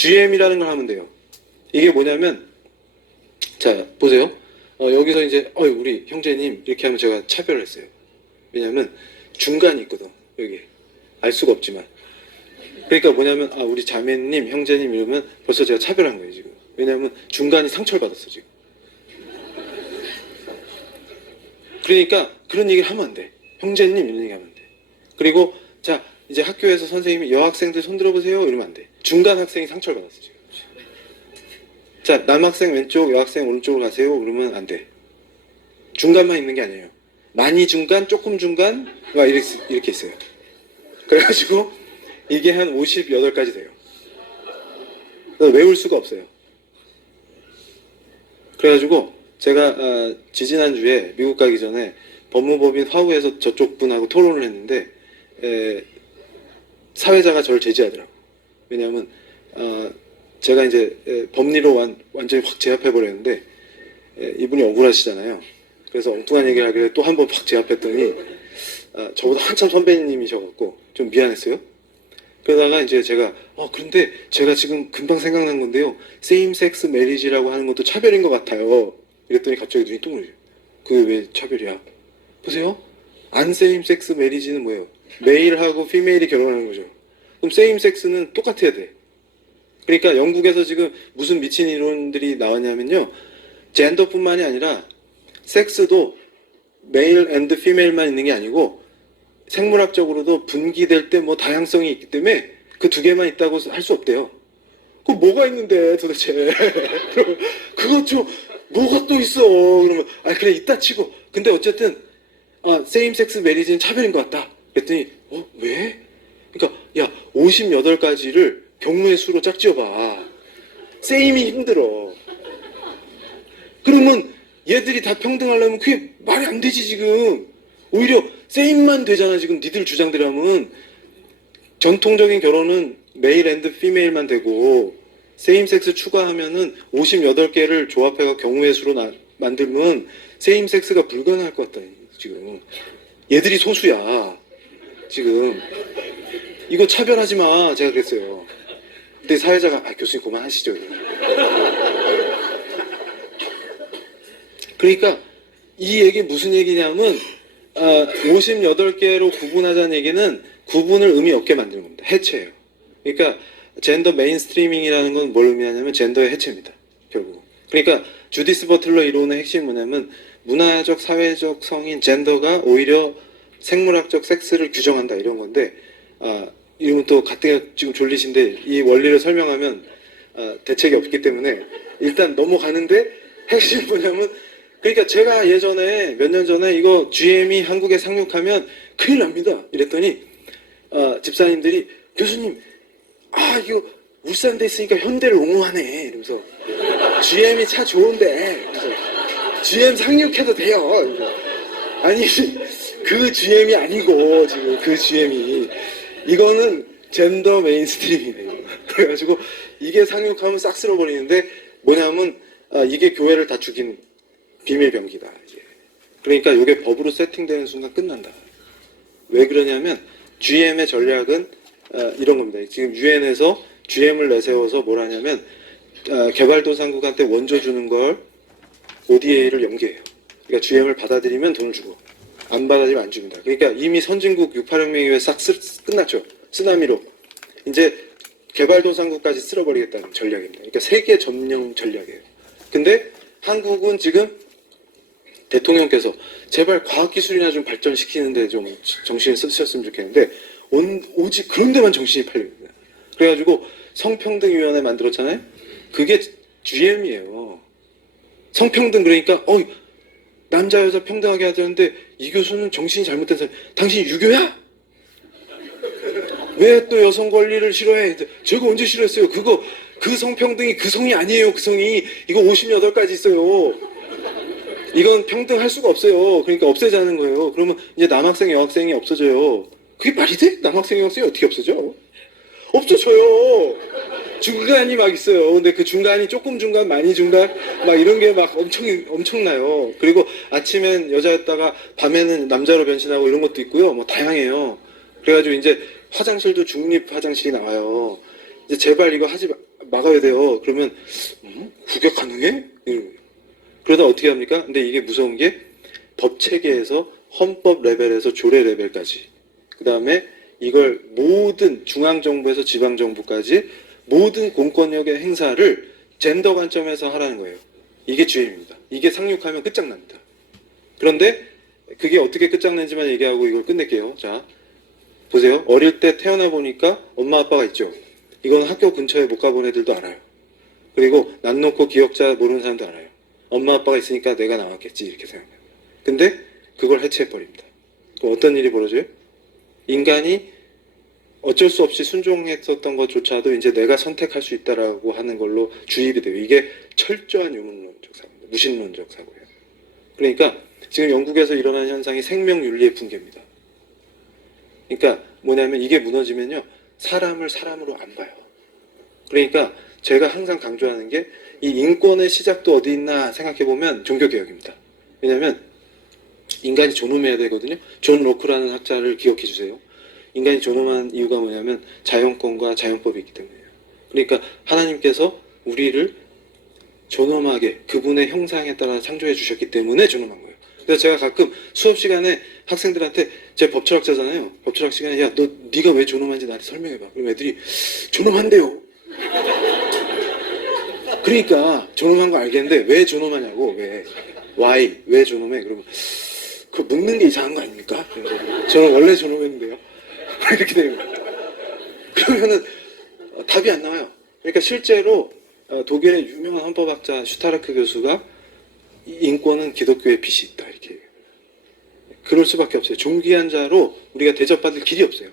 GM이라는 걸 하면 돼요. 이게 뭐냐면, 자, 보세요. 여기서 이제, 우리 형제님, 이렇게 하면 제가 차별을 했어요. 왜냐면, 중간이 있거든, 여기. 알 수가 없지만. 그러니까 뭐냐면, 우리 자매님, 형제님 이러면 벌써 제가 차별한 거예요, 지금. 왜냐면, 중간이 상처를 받았어, 지금. 그러니까, 그런 얘기를 하면 안 돼. 형제님, 이런 얘기 하면 안 돼. 그리고, 자, 이제 학교에서 선생님이 여학생들 손 들어보세요, 이러면 안 돼. 중간 학생이 상처를 받았어, 지금. 자, 남학생 왼쪽, 여학생 오른쪽으로 가세요. 그러면 안 돼. 중간만 있는 게 아니에요. 많이 중간, 조금 중간, 막 이렇게 있어요. 그래가지고 이게 한 58가지 돼요. 외울 수가 없어요. 그래가지고 제가 지지난주에 미국 가기 전에 법무법인 화우에서 저쪽 분하고 토론을 했는데 사회자가 저를 제지하더라고. 왜냐하면 제가 이제 법리로 완전히 확 제압해버렸는데 이분이 억울하시잖아요. 그래서 엉뚱한 얘기를 하길래 또 한 번 확 제압했더니 저보다 한참 선배님이셔갖고 좀 미안했어요. 그러다가 이제 제가 그런데 제가 지금 금방 생각난 건데요. 세임섹스 메리지라고 하는 것도 차별인 것 같아요. 이랬더니 갑자기 눈이 뚱그려요. 그게 왜 차별이야? 보세요. 안 세임섹스 메리지는 뭐예요? 메일하고 피메일이 결혼하는 거죠. 그럼 세임섹스는 똑같아야 돼. 그러니까 영국에서 지금 무슨 미친 이론들이 나왔냐면요. 젠더뿐만이 아니라 섹스도 메일 앤드 피메일만 있는 게 아니고 생물학적으로도 분기될 때 뭐 다양성이 있기 때문에 그 두 개만 있다고 할 수 없대요. 그럼 뭐가 있는데 도대체. 그것 좀 뭐가 또 있어. 그러면 그래 이따 치고. 근데 어쨌든 세임 섹스 메리지는 차별인 것 같다. 그랬더니 왜? 그러니까 야 58가지를 경우의 수로 짝지어봐. 세임이 힘들어. 그러면 얘들이 다 평등하려면 그게 말이 안 되지 지금. 오히려 세임만 되잖아 지금 니들 주장대로 하면. 전통적인 결혼은 메일 앤드 피메일만 되고 세임 섹스 추가하면은 58개를 조합해가 경우의 수로 만들면 세임 섹스가 불가능할 것 같다 지금. 얘들이 소수야 지금. 이거 차별하지 마 제가 그랬어요. 근데 사회자가 교수님 그만하시죠. 그러니까 이 얘기 무슨 얘기냐면 58개로 구분하자는 얘기는 구분을 의미 없게 만드는 겁니다. 해체예요. 그러니까 젠더 메인스트리밍이라는 건 뭘 의미하냐면 젠더의 해체입니다. 결국. 그러니까 주디스 버틀러 이론의 핵심이 뭐냐면 문화적, 사회적 성인 젠더가 오히려 생물학적 섹스를 규정한다 이런 건데 이건 또 가뜩이나 지금 졸리신데 이 원리를 설명하면 대책이 없기 때문에 일단 넘어가는데 핵심이 뭐냐면 그러니까 제가 예전에 몇 년 전에 이거 GM이 한국에 상륙하면 큰일 납니다 이랬더니 집사님들이 교수님 이거 울산대 있으니까 현대를 옹호하네 이러면서 GM이 차 좋은데 GM 상륙해도 돼요. 아니 그 GM이 아니고 지금 그 GM이 이거는 젠더 메인스트림이네요. 그래가지고 이게 상륙하면 싹 쓸어버리는데 뭐냐면 이게 교회를 다 죽인 비밀병기다. 그러니까 이게 법으로 세팅되는 순간 끝난다. 왜 그러냐면 GM의 전략은 이런 겁니다. 지금 유엔에서 GM을 내세워서 뭘 하냐면 개발도상국한테 원조 주는 걸 ODA를 연계해요. 그러니까 GM을 받아들이면 돈을 주고 안 받아들이면 안 줍니다. 그러니까 이미 선진국 6.8혁명 이후에 싹 끝났죠. 쓰나미로. 이제 개발도상국까지 쓸어버리겠다는 전략입니다. 그러니까 세계 점령 전략이에요. 근데 한국은 지금 대통령께서 제발 과학기술이나 좀 발전시키는데 좀 정신을 쓰셨으면 좋겠는데 오직 그런 데만 정신이 팔립니다. 그래가지고 성평등위원회 만들었잖아요. 그게 GM이에요. 성평등 그러니까 남자 여자 평등하게 하자는데 이 교수는 정신이 잘못된 사람. 당신 유교야? 왜 또 여성 권리를 싫어해? 제가 언제 싫어했어요? 그 성평등이 그 성이 아니에요. 그 성이 이거 58가지 있어요. 이건 평등할 수가 없어요. 그러니까 없애자는 거예요. 그러면 이제 남학생 여학생이 없어져요. 그게 말이 돼? 남학생 여학생이 어떻게 없어져? 없어져요. 중간이 막 있어요. 근데 그 중간이 조금 중간, 많이 중간 막 이런 게 막 엄청나요. 그리고 아침엔 여자였다가 밤에는 남자로 변신하고 이런 것도 있고요. 뭐 다양해요. 그래가지고 이제 화장실도 중립 화장실이 나와요. 이제 제발 이거 하지 막아야 돼요. 그러면 그게 가능해? 그러다 어떻게 합니까? 근데 이게 무서운 게 법 체계에서 헌법 레벨에서 조례 레벨까지, 그 다음에 이걸 모든 중앙정부에서 지방정부까지 모든 공권력의 행사를 젠더 관점에서 하라는 거예요. 이게 주임입니다. 이게 상륙하면 끝장납니다. 그런데 그게 어떻게 끝장난지만 얘기하고 이걸 끝낼게요. 자, 보세요. 어릴 때 태어나 보니까 엄마 아빠가 있죠. 이건 학교 근처에 못 가본 애들도 알아요. 그리고 난 놓고 기억자 모르는 사람도 알아요. 엄마 아빠가 있으니까 내가 나왔겠지 이렇게 생각해요. 근데 그걸 해체해버립니다. 그럼 어떤 일이 벌어져요? 인간이 어쩔 수 없이 순종했었던 것조차도 이제 내가 선택할 수 있다라고 하는 걸로 주입이 돼요. 이게 철저한 유물론적 사고입니다. 무신론적 사고예요. 그러니까 지금 영국에서 일어나는 현상이 생명윤리의 붕괴입니다. 그러니까 뭐냐면 이게 무너지면요, 사람을 사람으로 안 봐요. 그러니까 제가 항상 강조하는 게 이 인권의 시작도 어디 있나 생각해보면 종교개혁입니다. 왜냐하면 인간이 존엄해야 되거든요. 존 로크라는 학자를 기억해 주세요. 인간이 존엄한 이유가 뭐냐면 자연권과 자연법이 있기 때문이에요. 그러니까 하나님께서 우리를 존엄하게 그분의 형상에 따라 창조해 주셨기 때문에 존엄한 거예요. 그래서 제가 가끔 수업 시간에 학생들한테, 제가 법철학자잖아요. 법철학 시간에 야, 네가 왜 존엄한지 나한테 설명해봐. 그럼 애들이 존엄한데요. 그러니까 존엄한 거 알겠는데 왜 존엄하냐고. 왜? Why? 왜 존엄해? 그러면 그 묻는 게 이상한 거 아닙니까? 저는 원래 존엄했는데요. 이렇게 되는 거예요. 그러면은 답이 안 나와요. 그러니까 실제로 독일의 유명한 헌법학자 슈타르크 교수가 인권은 기독교의 빛이 있다 이렇게 얘기해요. 그럴 수밖에 없어요. 존귀한 자로 우리가 대접받을 길이 없어요.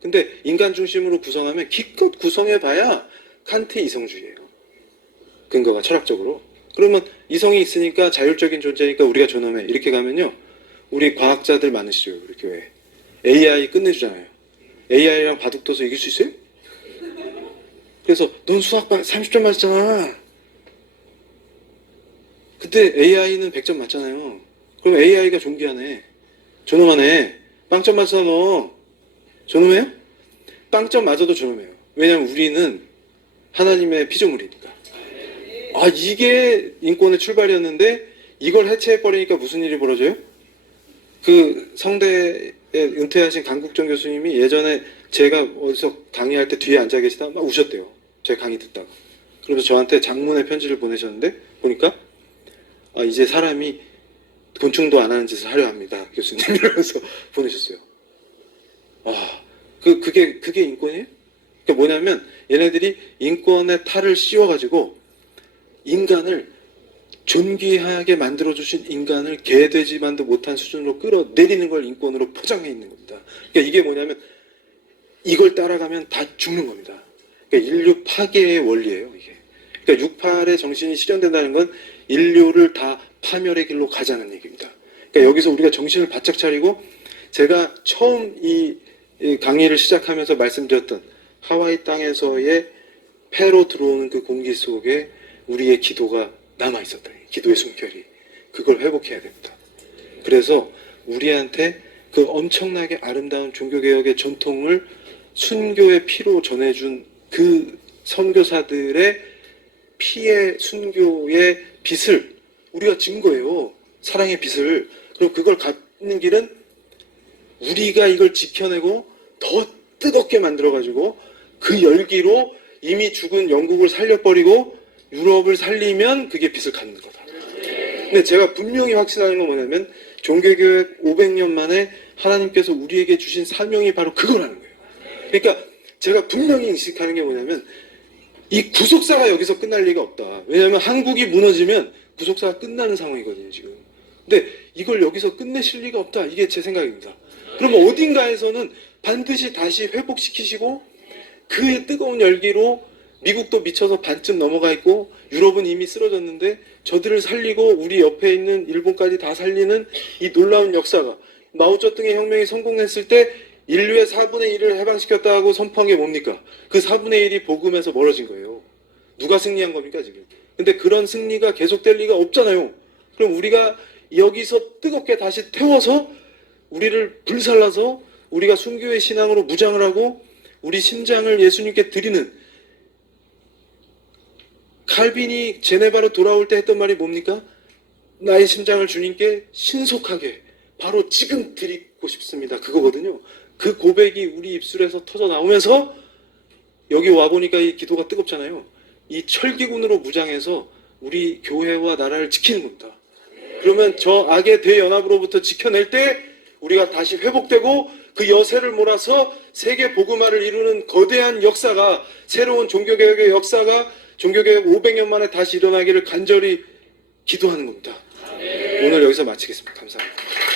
근데 인간 중심으로 구성하면 기껏 구성해봐야 칸트 이성주의예요. 근거가 철학적으로. 그러면 이성이 있으니까 자율적인 존재니까 우리가 존엄해 이렇게 가면요, 우리 과학자들 많으시죠. 우리 교회 AI 끝내주잖아요. AI랑 바둑둬서 이길 수 있어요? 그래서 넌 수학 30점 맞았잖아. 그때 AI는 100점 맞잖아요. 그럼 AI가 존귀하네. 존엄하네. 빵점 맞았어 너. 존엄해요? 빵점 맞아도 존엄해요. 왜냐면 우리는 하나님의 피조물이니까. 아, 이게 인권의 출발이었는데 이걸 해체해버리니까 무슨 일이 벌어져요? 그 성대에 은퇴하신 강국정 교수님이 예전에 제가 어디서 강의할 때 뒤에 앉아 계시다가 막 우셨대요. 제 강의 듣다가. 그래서 저한테 장문의 편지를 보내셨는데 보니까 이제 사람이 곤충도 안 하는 짓을 하려 합니다. 교수님 이러면서 보내셨어요. 그게 인권이에요? 그러니까 뭐냐면 얘네들이 인권의 탈을 씌워가지고 인간을 존귀하게 만들어주신 인간을 개돼지만도 못한 수준으로 끌어내리는 걸 인권으로 포장해 있는 겁니다. 그러니까 이게 뭐냐면 이걸 따라가면 다 죽는 겁니다. 그러니까 인류 파괴의 원리예요. 이게. 그러니까 68의 정신이 실현된다는 건 인류를 다 파멸의 길로 가자는 얘기입니다. 그러니까 여기서 우리가 정신을 바짝 차리고, 제가 처음 이 강의를 시작하면서 말씀드렸던 하와이 땅에서의 폐로 들어오는 그 공기 속에 우리의 기도가 남아있었다. 기도의 숨결이. 그걸 회복해야 됩니다. 그래서 우리한테 그 엄청나게 아름다운 종교개혁의 전통을 순교의 피로 전해준 그 선교사들의 피의 순교의 빛을 우리가 진 거예요. 사랑의 빛을. 그럼 그걸 갖는 길은 우리가 이걸 지켜내고 더 뜨겁게 만들어가지고 그 열기로 이미 죽은 영국을 살려버리고 유럽을 살리면 그게 빛을 갖는 거다. 근데 제가 분명히 확신하는 건 뭐냐면 종교개혁 500년 만에 하나님께서 우리에게 주신 사명이 바로 그거라는 거예요. 그러니까 제가 분명히 인식하는 게 뭐냐면 이 구속사가 여기서 끝날 리가 없다. 왜냐하면 한국이 무너지면 구속사가 끝나는 상황이거든요 지금. 근데 이걸 여기서 끝내실 리가 없다. 이게 제 생각입니다. 그러면 어딘가에서는 반드시 다시 회복시키시고 그 뜨거운 열기로 미국도 미쳐서 반쯤 넘어가 있고 유럽은 이미 쓰러졌는데 저들을 살리고 우리 옆에 있는 일본까지 다 살리는 이 놀라운 역사가, 마오쩌둥의 혁명이 성공했을 때 인류의 4분의 1을 해방시켰다고 선포한 게 뭡니까? 그 4분의 1이 복음에서 멀어진 거예요. 누가 승리한 겁니까 지금? 근데 그런 승리가 계속될 리가 없잖아요. 그럼 우리가 여기서 뜨겁게 다시 태워서 우리를 불살라서 우리가 순교의 신앙으로 무장을 하고 우리 심장을 예수님께 드리는 칼빈이 제네바로 돌아올 때 했던 말이 뭡니까? 나의 심장을 주님께 신속하게 바로 지금 드리고 싶습니다. 그거거든요. 그 고백이 우리 입술에서 터져 나오면서 여기 와보니까 이 기도가 뜨겁잖아요. 이 철기군으로 무장해서 우리 교회와 나라를 지키는 겁니다. 그러면 저 악의 대연합으로부터 지켜낼 때 우리가 다시 회복되고 그 여세를 몰아서 세계 복음화를 이루는 거대한 역사가, 새로운 종교개혁의 역사가 종교개혁 500년 만에 다시 일어나기를 간절히 기도하는 겁니다. 오늘 여기서 마치겠습니다. 감사합니다.